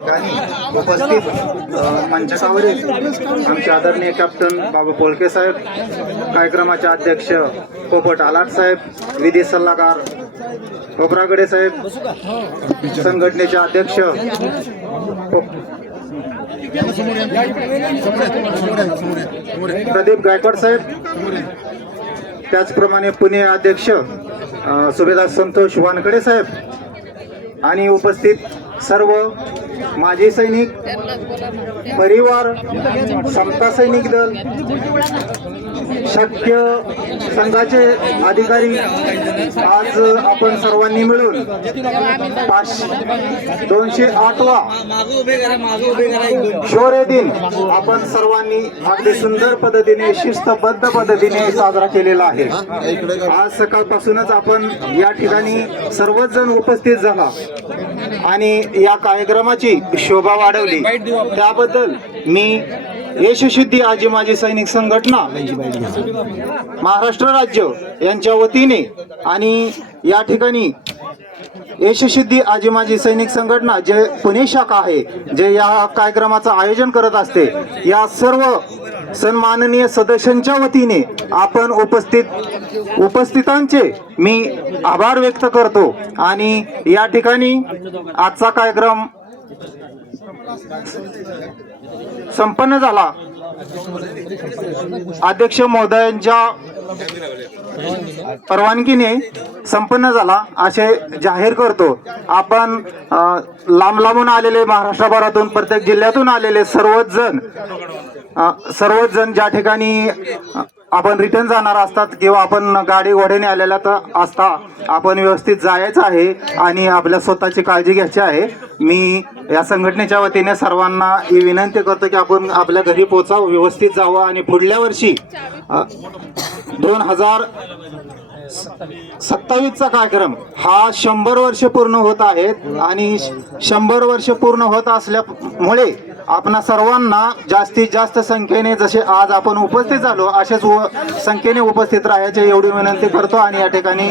उपस्थित मंचावरील आमचे आदरणीय कॅप्टन बाबू पोळके साहेब, कार्यक्रमाचे अध्यक्ष पोपट आलाट साहेब, विधी सल्लागार कोपरागडे साहेब, संघटनेचे अध्यक्ष प्रदीप गायकवाड साहेब, त्याचप्रमाणे पुणे अध्यक्ष सुभेदार संतोष वानकडे साहेब आणि उपस्थित सर्व माजी सैनिक परिवार, समता सैनिक दल, शक्य संघाचे अधिकारी, आज आपण सर्वांनी मिळून 208वा शौर्य दिन आपण सर्वांनी अगदी सुंदर पद्धतीने, शिस्तबद्ध पद्धतीने साजरा केलेला आहे. आज सकाळपासूनच आपण या ठिकाणी सर्वच जण उपस्थित झाला आणि या कार्यक्रमाची शोभा वाढवली. त्याबद्दल मी यशसिद्धी आजी माजी सैनिक संघटना महाराष्ट्र राज्य यांच्या वतीने आणि या ठिकाणी यशसिद्धी आजी माजी सैनिक संघटना जे पुणे शाखा आहे, जे या कार्यक्रमाचं आयोजन करत असते, या सर्व सन्माननीय सदस्यांच्या वतीने आपण उपस्थितांचे मी आभार व्यक्त करतो. आणि या ठिकाणी आजचा कार्यक्रम संपन्न झाला. अध्यक्ष महोदयांच्या परवानगीने संपन्न झाला असे जाहीर करतो. आपण लांब लांबून आलेले, महाराष्ट्रभरातून, प्रत्येक जिल्ह्यातून आलेले सर्वच जण ज्या ठिकाणी आपण रिटर्न जाणार असतात किंवा आपण गाडी घोड्याने आलेला तर असता, आपण व्यवस्थित जायचं आहे आणि आपल्या स्वतःची काळजी घ्यायची आहे. मी या संघटनेच्या वतीने सर्वांना ही विनंती करतो की आपण आपल्या घरी पोहोचावं, व्यवस्थित जावं आणि पुढल्या वर्षी 2027चा कार्यक्रम हा 100 वर्ष पूर्ण होत आहेत आणि 100 वर्ष पूर्ण होत असल्यामुळे आपणा सर्वांना जास्तीत जास्त संख्येने, जसे आज आपण उपस्थित झालो अशाच संख्येने उपस्थित राहायचे एवढी विनंती करतो. आणि या ठिकाणी